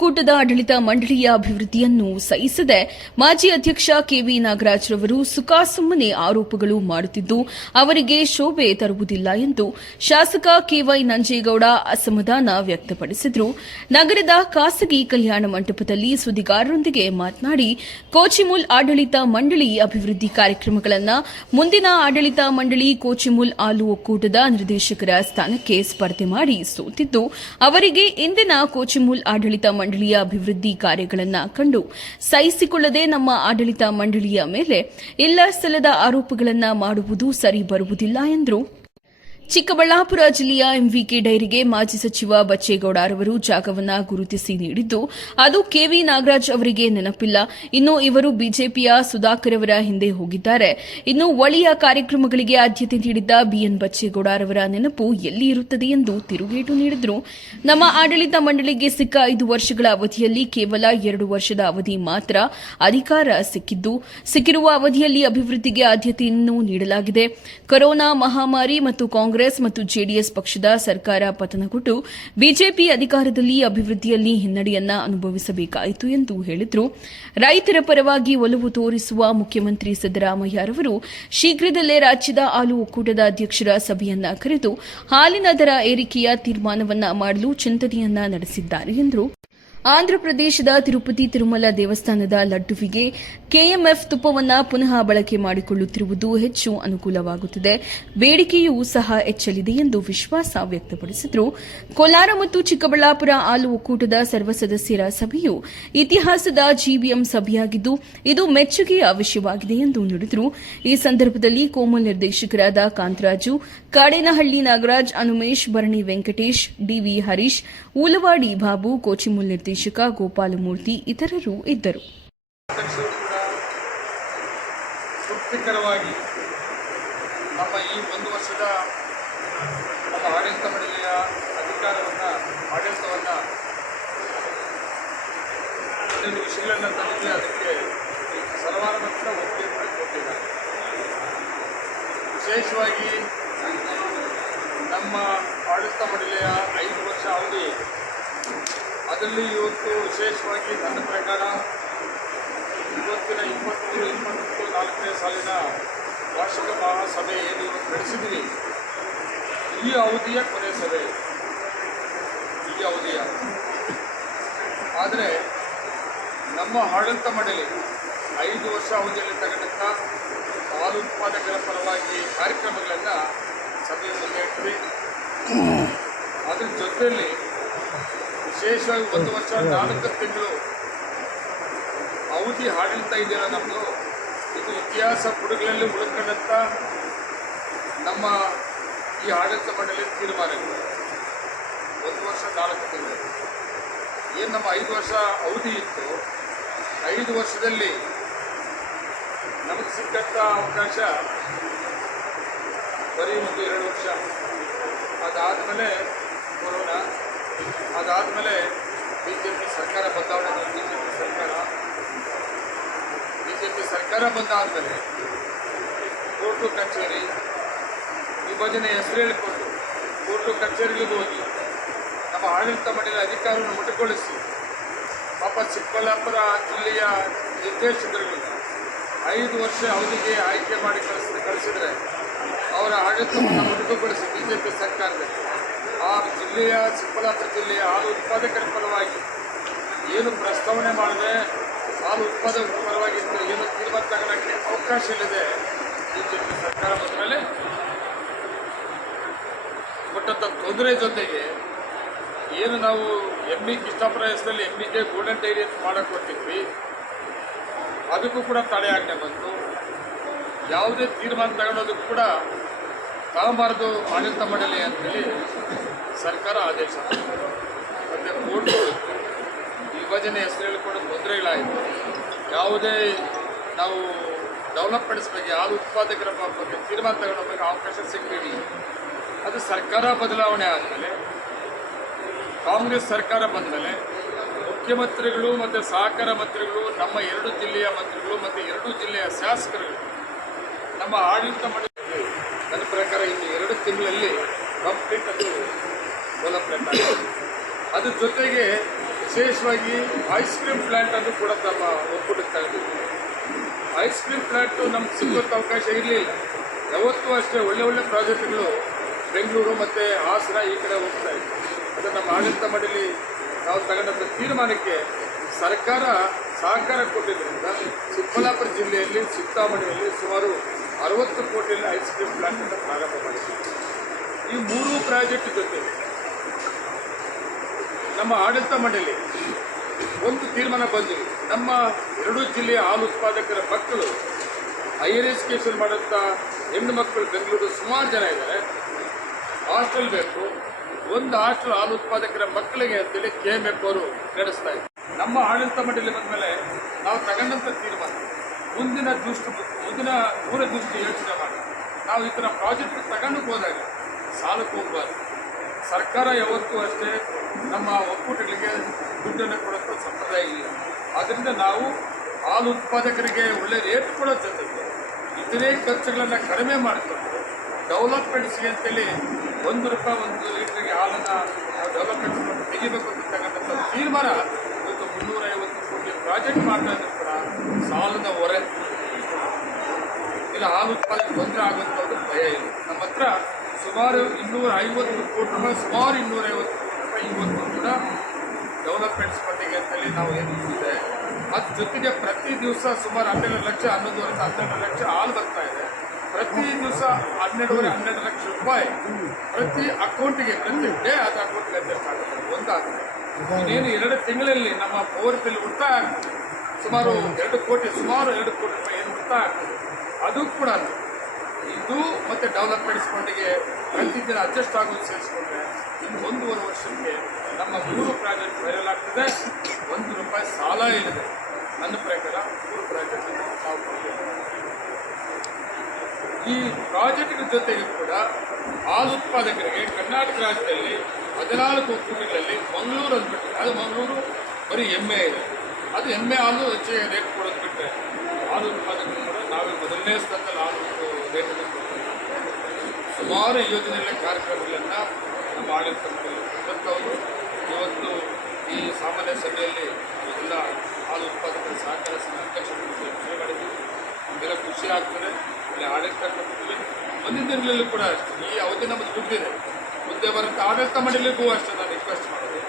ಒಕ್ಕೂಟದ ಆಡಳಿತ ಮಂಡಳಿಯ ಅಭಿವೃದ್ಧಿಯನ್ನು ಸಹಿಸದೆ ಮಾಜಿ ಅಧ್ಯಕ್ಷ ಕೆವಿ ನಾಗರಾಜ್ ರವರು ಸುಖಾಸುಮ್ಮನೆ ಆರೋಪಗಳು ಮಾಡುತ್ತಿದ್ದು, ಅವರಿಗೆ ಶೋಭೆ ತರುವುದಿಲ್ಲ ಎಂದು ಶಾಸಕ ಕೆವೈ ನಂಜೇಗೌಡ ಅಸಮಾಧಾನ ವ್ಯಕ್ತಪಡಿಸಿದರು. ನಗರದ ಖಾಸಗಿ ಕಲ್ಯಾಣ ಮಂಟಪದಲ್ಲಿ ಸುದ್ದಿಗಾರರೊಂದಿಗೆ ಮಾತನಾಡಿ, ಕೋಚಿಮುಲ್ ಆಡಳಿತ ಮಂಡಳಿ ಅಭಿವೃದ್ಧಿ ಕಾರ್ಯಕ್ರಮಗಳನ್ನು ಮುಂದಿನ ಆಡಳಿತ ಮಂಡಳಿ ಕೋಚಿಮುಲ್ ಆಲು ಒಕ್ಕೂಟದ ನಿರ್ದೇಶಕರ ಸ್ಥಾನಕ್ಕೆ ಸ್ಪರ್ಧೆ ಮಾಡಿ ಸೋತಿದ್ದು, ಅವರಿಗೆ ಇಂದಿನ ಕೋಚಿಮುಲ್ ಆಡಳಿತ ಮಂಡಳಿಯ ಅಭಿವೃದ್ಧಿ ಕಾರ್ಯಗಳನ್ನು ಕಂಡು ಸಹಿಸಿಕೊಳ್ಳದೆ ನಮ್ಮ ಆಡಳಿತ ಮಂಡಳಿಯ ಮೇಲೆ ಇಲ್ಲ ಸಲ್ಲದ ಆರೋಪಗಳನ್ನು ಮಾಡುವುದು ಸರಿ ಬರುವುದಿಲ್ಲ ಎಂದರು. ಚಿಕ್ಕಬಳ್ಳಾಪುರ ಜಿಲ್ಲೆಯ ಎಂವಿಕೆ ಡೈರಿಗೆ ಮಾಜಿ ಸಚಿವ ಬಚ್ಚೇಗೌಡ ಜಾಗವನ್ನು ಗುರುತಿಸಿ ನೀಡಿದ್ದು, ಅದು ಕೆವಿ ನಾಗರಾಜ್ ಅವರಿಗೆ ನೆನಪಿಲ್ಲ. ಇನ್ನು ಇವರು ಬಿಜೆಪಿಯ ಸುಧಾಕರ್ ಅವರ ಹಿಂದೆ ಹೋಗಿದ್ದಾರೆ. ಇನ್ನು ಒಳಿಯ ಕಾರ್ಯಕ್ರಮಗಳಿಗೆ ಆದ್ಯತೆ ನೀಡಿದ್ದ ಬಿಎನ್ ಬಚ್ಚೇಗೌಡ ಅವರ ನೆನಪು ಎಲ್ಲಿ ಇರುತ್ತದೆ ಎಂದು ತಿರುಗೇಟು ನೀಡಿದರು. ನಮ್ಮ ಆಡಳಿತ ಮಂಡಳಿಗೆ ಸಿಕ್ಕ ಐದು ವರ್ಷಗಳ ಅವಧಿಯಲ್ಲಿ ಕೇವಲ ಎರಡು ವರ್ಷದ ಅವಧಿ ಮಾತ್ರ ಅಧಿಕಾರ ಸಿಕ್ಕಿದ್ದು, ಸಿಕ್ಕಿರುವ ಅವಧಿಯಲ್ಲಿ ಅಭಿವೃದ್ಧಿಗೆ ಆದ್ಯತೆಯನ್ನು ನೀಡಲಾಗಿದೆ. ಕೊರೋನಾ ಮಹಾಮಾರಿ ಮತ್ತು ಕಾಂಗ್ರೆಸ್ ಮತ್ತು ಜೆಡಿಎಸ್ ಪಕ್ಷದ ಸರ್ಕಾರ ಪತನಗೊಂಡು ಬಿಜೆಪಿ ಅಧಿಕಾರದಲ್ಲಿ ಅಭಿವೃದ್ಧಿಯಲ್ಲಿ ಹಿನ್ನಡೆಯನ್ನ ಅನುಭವಿಸಬೇಕಾಯಿತು ಎಂದು ಹೇಳಿದರು. ರೈತರ ಪರವಾಗಿ ಒಲವು ತೋರಿಸುವ ಮುಖ್ಯಮಂತ್ರಿ ಸಿದ್ದರಾಮಯ್ಯರವರು ಶೀಘ್ರದಲ್ಲೇ ರಾಜ್ಯದ ಹಾಲು ಒಕ್ಕೂಟದ ಅಧ್ಯಕ್ಷರ ಸಭೆಯನ್ನ ಕರೆದು ಹಾಲಿನ ದರ ಏರಿಕೆಯ ತೀರ್ಮಾನವನ್ನ ಮಾಡಲು ಚಿಂತನೆಯನ್ನ ನಡೆಸಿದ್ದಾರೆ ಎಂದರು. ಆಂಧ್ರಪ್ರದೇಶದ ತಿರುಪತಿ ತಿರುಮಲ ದೇವಸ್ಥಾನದ ಲಡ್ಡುವಿಗೆ ಕೆಎಂಎಫ್ ತುಪ್ಪವನ್ನು ಪುನಃ ಬಳಕೆ ಮಾಡಿಕೊಳ್ಳುತ್ತಿರುವುದು ಹೆಚ್ಚು ಅನುಕೂಲವಾಗುತ್ತದೆ. ಬೇಡಿಕೆಯೂ ಸಹ ಹೆಚ್ಚಲಿದೆ ಎಂದು ವಿಶ್ವಾಸ ವ್ಯಕ್ತಪಡಿಸಿದರು. ಕೋಲಾರ ಮತ್ತು ಚಿಕ್ಕಬಳ್ಳಾಪುರ ಹಾಲು ಒಕ್ಕೂಟದ ಸರ್ವ ಸದಸ್ಯರ ಸಭೆಯು ಇತಿಹಾಸದ ಜಿಬಿಎಂ ಸಭೆಯಾಗಿದ್ದು, ಇದು ಮೆಚ್ಚುಗೆಯ ವಿಷಯವಾಗಿದೆ ಎಂದು ನುಡಿದರು. ಈ ಸಂದರ್ಭದಲ್ಲಿ ಕೋಮಲ್ ನಿರ್ದೇಶಕರಾದ ಕಾಂತರಾಜು, ಕಾಡೇನಹಳ್ಳಿ ನಾಗರಾಜ್, ಅನುಮೇಶ್, ಭರಣಿ ವೆಂಕಟೇಶ್ ಡಿವಿ ಹರೀಶ್, ಊಲವಾಡಿ ಬಾಬು, ಕೋಚಿಮುಲ್ ಗೋಪಾಲಮೂರ್ತಿ ಇತರರು ಇದ್ದರು. ತೃಪ್ತಿಕರವಾಗಿ ನಮ್ಮ ಈ ಒಂದು ವರ್ಷದ ನಮ್ಮ ಆಡಳಿತ ಮಂಡಳಿಯ ಅಧಿಕಾರವನ್ನು, ಆಡಳಿತವನ್ನು ಕೆಲವು ವಿಷಯಗಳನ್ನು ಅದಕ್ಕೆ ಸರ್ವಾನುಮತದ ಒಪ್ಪಿಗೆ ಕೊಟ್ಟಿದ್ದಾರೆ. ವಿಶೇಷವಾಗಿ ನಮ್ಮ ಆಡಳಿತ ಮಂಡಳಿಯ ಐದು ವರ್ಷ ಅವಧಿ ಅದರಲ್ಲಿ ಇವತ್ತು ವಿಶೇಷವಾಗಿ ನನ್ನ ಪ್ರಕಾರ ಇವತ್ತಿನ ಇಪ್ಪತ್ತು ನಾಲ್ಕನೇ ಸಾಲಿನ ವಾರ್ಷಿಕ ಮಹಾಸಭೆ ಏನು ಇವತ್ತು ನಡೆಸಿದ್ವಿ ಈ ಅವಧಿಯ ಕೊನೆ ಸಭೆ. ಈ ಅವಧಿಯ. ಆದರೆ ನಮ್ಮ ಆಡಳಿತ ಮಂಡಳಿ ಐದು ವರ್ಷ ಅವಧಿಯಲ್ಲಿ ತಗೊಂಡಂಥ ಹಾಲು ಉತ್ಪಾದಕರ ಪರವಾಗಿ ಕಾರ್ಯಕ್ರಮಗಳನ್ನು ಸಭೆಯ ಮುಂದೆ ಇಟ್ವಿ ಅದ್ರ ಜೊತೆಯಲ್ಲಿ ವಿಶೇಷವಾಗಿ ಒಂದು ವರ್ಷ, ನಾಲ್ಕು ತಿಂಗಳು ಅವಧಿ ಆಡಳಿತ ಇದೆಯಲ್ಲ ನಮ್ಮದು ಇದು ಇತಿಹಾಸ ಪುಟಗಳಲ್ಲಿ ಉಳ್ಕೊಂಡಂಥ ನಮ್ಮ ಈ ಆಡಳಿತ ಮಂಡಳಿ ತೀರ್ಮಾನಗಳು ಒಂದು ವರ್ಷ, ನಾಲ್ಕು ತಿಂಗಳು. ಏನು ನಮ್ಮ ಐದು ವರ್ಷ ಅವಧಿ ಇತ್ತು, ಐದು ವರ್ಷದಲ್ಲಿ ನಮಗೆ ಸಿಕ್ಕಂಥ ಅವಕಾಶ ಬರೀ ಒಂದು ಎರಡು ವರ್ಷ. ಅದಾದಮೇಲೆ ಕೊರೋನಾ. ಅದಾದಮೇಲೆ ಬಿ ಜೆ ಪಿ ಸರ್ಕಾರ ಬದಲಾವಣೆ ಬಿ ಜೆ ಪಿ ಸರ್ಕಾರ. ಬಿ ಜೆ ಪಿ ಸರ್ಕಾರ ಬಂದಾದಮೇಲೆ ಕೋರ್ಟು ಕಚೇರಿ, ವಿಭಜನೆ ಹೆಸರು ಹೇಳಿಕೊಂಡು ಕೋರ್ಟು ಕಚೇರಿಗಳಿಗೆ ಹೋಗಿ ನಮ್ಮ ಆಡಳಿತ ಮಂಡಳಿಯ ಅಧಿಕಾರವನ್ನು ಮುಟ್ಟುಗೊಳಿಸಿ ಪಾಪ ಚಿಕ್ಕಬಳ್ಳಾಪುರ ಜಿಲ್ಲೆಯ ನಿರ್ದೇಶಕರು ಐದು ವರ್ಷ ಅವಧಿಗೆ ಆಯ್ಕೆ ಮಾಡಿ ಕಳಿಸ್ ಕಳಿಸಿದರೆ ಅವರ ಆಡಳಿತವನ್ನು ಮುಟ್ಟುಗೊಳಿಸಿ ಬಿ ಜೆ ಪಿ ಸರ್ಕಾರದಲ್ಲಿ. ಆ ಜಿಲ್ಲೆಯ, ಚಿಕ್ಕಬಳ್ಳಾಪುರ ಜಿಲ್ಲೆಯ ಹಾಲು ಉತ್ಪಾದಕರ ಪರವಾಗಿ ಏನು ಪ್ರಸ್ತಾವನೆ ಮಾಡಿದೆ ಹಾಲು ಉತ್ಪಾದಕರ ಪರವಾಗಿ ಏನು ತೀರ್ಮಾನ ತಗೊಳ್ಳೋಕ್ಕೆ ಅವಕಾಶ ಇಲ್ಲದೆ ಬಿಜೆಪಿ ಸರ್ಕಾರ ಬಂದ ಮೇಲೆ ಕೊಟ್ಟಂಥ ತೊಂದರೆ ಜೊತೆಗೆ ಏನು ನಾವು ಎಂ ಬಿ ಕೃಷ್ಣಾಪುರ ಹೆಸರಲ್ಲಿ ಎಂ ಇಗೆ ಗೋಲ್ಡನ್ ಡೈರಿ ಅಂತ ಮಾಡಕ್ಕೆ ಕೊಟ್ಟಿದ್ವಿ. ಅದಕ್ಕೂ ಕೂಡ ತಡೆ ಆಜ್ಞೆ ಬಂತು. ಯಾವುದೇ ತೀರ್ಮಾನ ತಗೊಳ್ಳೋದಕ್ಕೂ ಕೂಡ ತಗೊಬಾರ್ದು ಆಡಳಿತ ಮಾಡಲಿ ಅಂತೇಳಿ ಸರ್ಕಾರ ಆದೇಶ. ಮತ್ತು ಕೋರ್ಟು ವಿಭಜನೆ ಹೆಸರು ಹೇಳಿಕೊಂಡು ತೊಂದರೆಗಳಾಯಿತು ಯಾವುದೇ ನಾವು ಡೆವಲಪ್ ಬಗ್ಗೆ ಹಾಲು ಉತ್ಪಾದಕರ ಬಗ್ಗೆ ತೀರ್ಮಾನ ತಗೊಳ್ಳೋ ಬಗ್ಗೆ ಅವಕಾಶ ಸಿಗಬೇಡಿ. ಅದು ಸರ್ಕಾರ ಬದಲಾವಣೆ ಆದಮೇಲೆ, ಕಾಂಗ್ರೆಸ್ ಸರ್ಕಾರ ಬಂದ ಮೇಲೆ ಮುಖ್ಯಮಂತ್ರಿಗಳು ಮತ್ತು ಸಹಕಾರ ಮಂತ್ರಿಗಳು, ನಮ್ಮ ಎರಡು ಜಿಲ್ಲೆಯ ಮಂತ್ರಿಗಳು ಮತ್ತು ಎರಡು ಜಿಲ್ಲೆಯ ಶಾಸಕರುಗಳು ನಮ್ಮ ಆಡಳಿತ ಮಂಡಳಿ ನನ್ನ ಪ್ರಕಾರ ಇನ್ನು ಎರಡು ತಿಂಗಳಲ್ಲಿ ಕಂಪ್ಲೀಟ್ ಅದು ಡೆವಲಪ್ಮೆಂಟ್ ಆಗಿದೆ. ಅದ್ರ ಜೊತೆಗೆ ವಿಶೇಷವಾಗಿ ಐಸ್ ಕ್ರೀಮ್ ಪ್ಲಾಂಟ್ ಅನ್ನು ಕೂಡ ನಮ್ಮ ಒಕ್ಕೂಟಕ್ಕೆ ತಗೊಂಡಿದ್ದೀವಿ ಐಸ್ ಕ್ರೀಮ್ ಪ್ಲ್ಯಾಂಟು ನಮ್ಗೆ ಸಿಗುವಂಥ ಅವಕಾಶ ಇರಲಿಲ್ಲ. ಯಾವತ್ತೂ ಅಷ್ಟೇ ಒಳ್ಳೆ ಒಳ್ಳೆ ಪ್ರಾಜೆಕ್ಟ್ಗಳು ಬೆಂಗಳೂರು ಮತ್ತು ಹಾಸನ ಈ ಕಡೆ ಹೋಗ್ತಾ ಇದೆ. ಅದನ್ನು ನಮ್ಮ ಆಡಳಿತ ಮಂಡಳಿ ನಾವು ತಗೊಂಡಂಥ ತೀರ್ಮಾನಕ್ಕೆ ಸರ್ಕಾರ ಸಹಕಾರ ಕೊಟ್ಟಿದ್ದರಿಂದ ಚಿಕ್ಕಬಳ್ಳಾಪುರ ಜಿಲ್ಲೆಯಲ್ಲಿ, ಚಿಂತಾಮಣಿಯಲ್ಲಿ ಸುಮಾರು ಅರವತ್ತು ಕೋಟಿಯಲ್ಲಿ ಐಸ್ ಕ್ರೀಮ್ ಪ್ಲಾಂಟನ್ನು ಪ್ರಾರಂಭ ಮಾಡಿದ್ದೀವಿ ಈ ಮೂರು ಪ್ರಾಜೆಕ್ಟ್ ಜೊತೆ ನಮ್ಮ ಆಡಳಿತ ಮಂಡಳಿ ಒಂದು ತೀರ್ಮಾನ ಬಂದಿದೆ ನಮ್ಮ ಎರಡು ಜಿಲ್ಲೆಯ ಹಾಲು ಉತ್ಪಾದಕರ ಮಕ್ಕಳು ಹೈಯರ್ ಎಜುಕೇಷನ್ ಮಾಡುವಂಥ ಹೆಣ್ಣು ಮಕ್ಕಳು ಬೆಂಗಳೂರು ಸುಮಾರು ಜನ ಇದ್ದಾರೆ. ಹಾಸ್ಟೆಲ್ ಬೇಕು. ಒಂದು ಹಾಸ್ಟೆಲ್ ಹಾಲು ಉತ್ಪಾದಕರ ಮಕ್ಕಳಿಗೆ ಅಂತೇಳಿ ಕೆ ಎಂ ಎಫ್ ಅವರು ನಡೆಸ್ತಾ ಇದ್ದಾರೆ. ನಮ್ಮ ಆಡಳಿತ ಮಂಡಳಿ ಬಂದ ಮೇಲೆ ನಾವು ತಗೊಂಡಂಥ ತೀರ್ಮಾನ ಮುಂದಿನ ದೃಷ್ಟಿ ಮುಂದಿನ ದೂರದೃಷ್ಟಿ ಯೋಚನೆ ಮಾಡಿ. ನಾವು ಈ ಥರ ಪ್ರಾಜೆಕ್ಟ್ ತಗೊಂಡು ಹೋದಾಗ ಸಾಲಕ್ಕೆ ಹೋಗಬಾರ್ದು. ಸರ್ಕಾರ ಯಾವತ್ತೂ ಅಷ್ಟೇ ನಮ್ಮ ಒಕ್ಕೂಟಗಳಿಗೆ ದುಡ್ಡನ್ನು ಕೊಡುವಂಥ ಸಂಪ್ರದಾಯ ಇಲ್ಲ. ಆದ್ದರಿಂದ ನಾವು ಹಾಲು ಉತ್ಪಾದಕರಿಗೆ ಒಳ್ಳೆ ರೇಟ್ ಕೊಡೋ ಜೊತೆಗೆ ಇತರೆ ಖರ್ಚುಗಳನ್ನು ಕಡಿಮೆ ಮಾಡಿಕೊಂಡು ಡೆವಲಪ್ಮೆಂಟ್ಸ್ಗೆ ಅಂತೇಳಿ ಒಂದು ರೂಪಾಯಿ, ಒಂದು ಲೀಟ್ರಿಗೆ ಹಾಲನ್ನು ನಾವು ಡೆವಲಪ್ಮೆಂಟ್ ತೆಗಿಬೇಕು ಅಂತಕ್ಕಂಥ ತೀರ್ಮಾನ ಇವತ್ತು ಮುನ್ನೂರೈವತ್ತು ಕೋಟಿ ಪ್ರಾಜೆಕ್ಟ್ ಮಾಡ್ತಾ ಕೂಡ ಸಾಲದ ಹೊರೆ. ಇಲ್ಲ, ಹಾಲು ಉತ್ಪಾದನೆ ತೊಂದರೆ ಆಗುವಂಥದ್ದು ಭಯ ಇಲ್ಲ. ನಮ್ಮ ಹತ್ರ ಸುಮಾರು ಇನ್ನೂರ ಐವತ್ತು ಕೋಟಿ ರೂಪಾಯಿ, ಸುಮಾರು ಇನ್ನೂರೈವತ್ತು ಕೋಟಿ ರೂಪಾಯಿ ಇವತ್ತು ಕೂಡ ಡೆವಲಪ್ಮೆಂಟ್ಸ್ ಫಂಡಿಗೆ ಅಂತೇಳಿ ನಾವು ಏನು ಇದೆ ಅದ್ರ ಜೊತೆಗೆ ಪ್ರತಿ ದಿವಸ ಸುಮಾರು ಹನ್ನೆರಡು ಲಕ್ಷ, ಹನ್ನೊಂದುವರೆ ಹನ್ನೆರಡು ಲಕ್ಷ ಹಾಲು ಬರ್ತಾ ಇದೆ. ಪ್ರತಿ ದಿವಸ ಹನ್ನೆರಡುವರೆ, ಹನ್ನೆರಡು ಲಕ್ಷ ರೂಪಾಯಿ ಪ್ರತಿ ಅಕೌಂಟಿಗೆ ಪ್ರತಿ ಡೇ ಅದು ಅಕೌಂಟ್ಗೆ ಅಡ್ಜಸ್ಟ್ ಆಗುತ್ತೆ. ಒಂದಾಗುತ್ತೆ. ಇನ್ನೇನು ಎರಡು ತಿಂಗಳಲ್ಲಿ ನಮ್ಮ ಪವರ್ ಬಿಲ್ ಉಳಿತಾಯ ಆಗ್ತದೆ ಸುಮಾರು ಎರಡು ಕೋಟಿ, ಸುಮಾರು ಎರಡು ಕೋಟಿ ರೂಪಾಯಿ ಏನು ಉಳಿತಾಯ ಆಗ್ತದೆ. ಅದು ಕೂಡ ಇದು ಮತ್ತೆ ಡೆವಲಪ್ಮೆಂಟ್ ಫಂಡಿಗೆ ಪ್ರತಿದಿನ ಅಡ್ಜಸ್ಟ್ ಆಗೋದು ಸೇರಿಸ್ಕೊಂಡ್ರೆ ಇನ್ನು ಒಂದೂವರೆ ವರ್ಷಕ್ಕೆ ನಮ್ಮ ಮೂರು ಪ್ರಾಜೆಕ್ಟ್ ವೈರಲ್ ಆಗ್ತದೆ. ಒಂದು ರೂಪಾಯಿ ಸಾಲ ಇಲ್ಲದೆ ನನ್ನ ಪ್ರಕಾರ ಮೂರು ಪ್ರಾಜೆಕ್ಟ್ ನಾವು. ಈ ಪ್ರಾಜೆಕ್ಟ್ ಜೊತೆಗೆ ಕೂಡ ಹಾಲು ಉತ್ಪಾದಕರಿಗೆ ಕರ್ನಾಟಕ ರಾಜ್ಯದಲ್ಲಿ ಹದಿನಾಲ್ಕು ಒಕ್ಕೂಟಗಳಲ್ಲಿ ಮಂಗಳೂರು ಅಂದ್ಬಿಟ್ಟು ಅದು ಮಂಗಳೂರು ಬರೀ ಎಮ್ಮೆ ಇದೆ. ಅದು ಎಮ್ಮೆ ಹಾಲು ಹೆಚ್ಚಿಗೆ ರೇಟ್ ಕೊಡೋದು ಬಿಟ್ಟರೆ ಹಾಲು ಉತ್ಪಾದಕರು ಕೂಡ ನಾವೇ ಮೊದಲನೇ ಸ್ಥಾನದಲ್ಲಿ ಹಾಲು ರೇಟನ್ನು ಸುಮಾರು ಯೋಜನೆಗಳ ಕಾರ್ಯಕ್ರಮಗಳನ್ನು ನಮ್ಮ ಆಡಳಿತ ಇವತ್ತು ಈ ಸಾಮಾನ್ಯ ಸಭೆಯಲ್ಲಿ ಎಲ್ಲ ಹಾಲು ಉತ್ಪಾದಕರ ಸಹಕಾರ ಸಂಘ ಅಧ್ಯಕ್ಷರು ಮಾಡಿದ್ದೀವಿ ನಮಗೆಲ್ಲ ಖುಷಿ ಆಗ್ತದೆ. ಇಲ್ಲಿ ಆಡಳಿತ ಕೊಟ್ಟಿದ್ದೀವಿ. ಮುಂದಿನ ದಿನಗಳಲ್ಲೂ ಕೂಡ ಅಷ್ಟೇ. ಈ ಅವಧಿ ನಮ್ಮದು ದುಡ್ಡಿದೆ ಮುಂದೆ ಬರುತ್ತೆ ಆಡಳಿತ ಮಂಡಳಿಗೂ ಅಷ್ಟೇ ನಾನು ರಿಕ್ವೆಸ್ಟ್ ಮಾಡಿದೆ.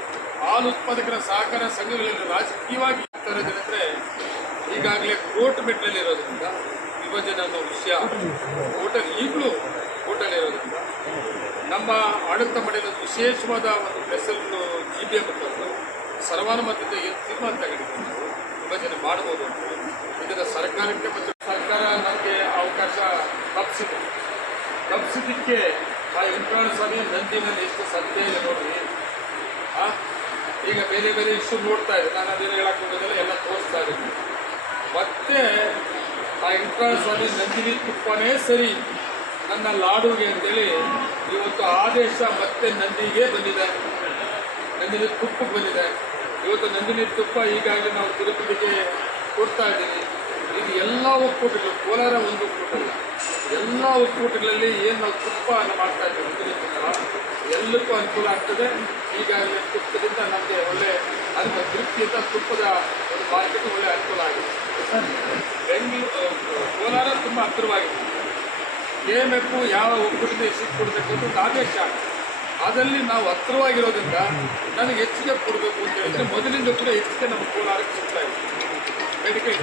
ಹಾಲು ಉತ್ಪಾದಕರ ಸಹಕಾರ ಸಂಘಗಳಲ್ಲಿ ರಾಜಕೀಯವಾಗಿ ಇರೋದಂದ್ರೆ ಈಗಾಗಲೇ ಕೋರ್ಟ್ ಮೆಟ್ಲಲ್ಲಿ ಇರೋದ್ರಿಂದ ವಿಭಜನೆ ಅನ್ನೋ ವಿಷಯ. ಹೋಟೆಲ್ ಈಗಲೂ ಹೋಟೆಲ್ ಇರೋದ್ರಿಂದ ನಮ್ಮ ಆಡಳಿತ ಮಾಡಿರೋ ವಿಶೇಷವಾದ ಒಂದು ಬೆಸಲು ಜಿ ಬಿ ಎಂ ತಂದು ಸರ್ವಾನುಮತದ ಏನು ತೀರ್ಮಾನ ತಗೊಂಡಿದ್ದೀವಿ ನಾವು ವಿಭಜನೆ ಮಾಡ್ಬೋದು ಅಂತ ಸರ್ಕಾರಕ್ಕೆ ಮತ್ತು ಸರ್ಕಾರ ನಮಗೆ ಅವಕಾಶ ತಪ್ಪಿಸಿದೆ ತಪ್ಪಿಸಿದ್ದಕ್ಕೆ ಆ ವೆಂಕಟರಮಣ ಸ್ವಾಮಿ ನಂದಿನಲ್ಲಿ ಎಷ್ಟು ಸತ್ಯ ಇದೆ ನೋಡಿ? ಈಗ ಬೇರೆ ಬೇರೆ ಇಶ್ಯೂ ನೋಡ್ತಾ ಇದೆ. ನಾನು ಅದೇನು ಹೇಳಕ್ ಹೋಗೋದಿಲ್ಲ, ಎಲ್ಲ ತೋರಿಸ್ತಾ ಇದ್ದೀನಿ. ಮತ್ತೆ ಆ ವೆಂಕಟರಮಣ ಸ್ವಾಮಿ ನಂದಿನಿ ತುಪ್ಪನೇ ಸರಿ. ನನ್ನ ಲಾಡುಗೆ ಅಂತೇಳಿ ಇವತ್ತು ಆದೇಶ ಮತ್ತೆ ನಂದಿಗೆ ಬಂದಿದೆ. ನಂದಿನಿ ತುಪ್ಪಕ್ಕೆ ಬಂದಿದೆ. ಇವತ್ತು ನಂದಿನಿ ತುಪ್ಪ ಈಗಾಗಲೇ ನಾವು ತಿರುಪತಿಗೆ ಕೊಡ್ತಾ ಇದ್ದೀವಿ. ಇದು ಎಲ್ಲ ಒಕ್ಕೂಟಗಳು, ಕೋಲಾರ ಒಂದು ಒಕ್ಕೂಟ ಅಲ್ಲ. ಎಲ್ಲ ಒಕ್ಕೂಟಗಳಲ್ಲಿ ಏನು ನಾವು ತುಪ್ಪವನ್ನು ಮಾಡ್ತಾ ಇದ್ದೀವಿ ನಂದಿನಿ ತುಪ್ಪ? ಎಲ್ಲಕ್ಕೂ ಅನುಕೂಲ ಆಗ್ತದೆ. ಈಗಾಗಲೇ ತುಪ್ಪದಿಂದ ನಮಗೆ ಒಳ್ಳೆ ಅನುಕೂಲ ತೃಪ್ತಿಯಿಂದ ತುಪ್ಪದ ಒಂದು ಮಾರ್ಕೆಟ್ ಒಳ್ಳೆ ಅನುಕೂಲ ಆಗಿದೆ. ಬೆಂಗಳೂರು ಕೋಲಾರ ತುಂಬ ಹತ್ತಿರವಾಗಿದೆ. ಕೆ ಎಂ ಯಾವ ಒಕ್ಕೂಟದ ಒಂದು ಆದೇಶ. ಅದರಲ್ಲಿ ನಾವು ಹತ್ತಿರವಾಗಿರೋದ್ರಿಂದ ನನಗೆ ಹೆಚ್ಚಿಗೆ ಕೊಡಬೇಕು ಅಂತ ಹೇಳಿದ್ರೆ ಮೊದಲಿಂದ ಕೂಡ ಹೆಚ್ಚಿಗೆ ನಮ್ಮ ಕೋಲಾರಕ್ಕೆ ಸಿಗ್ತಾ ಇದೆ. ಮೆಡಿಕಲ್.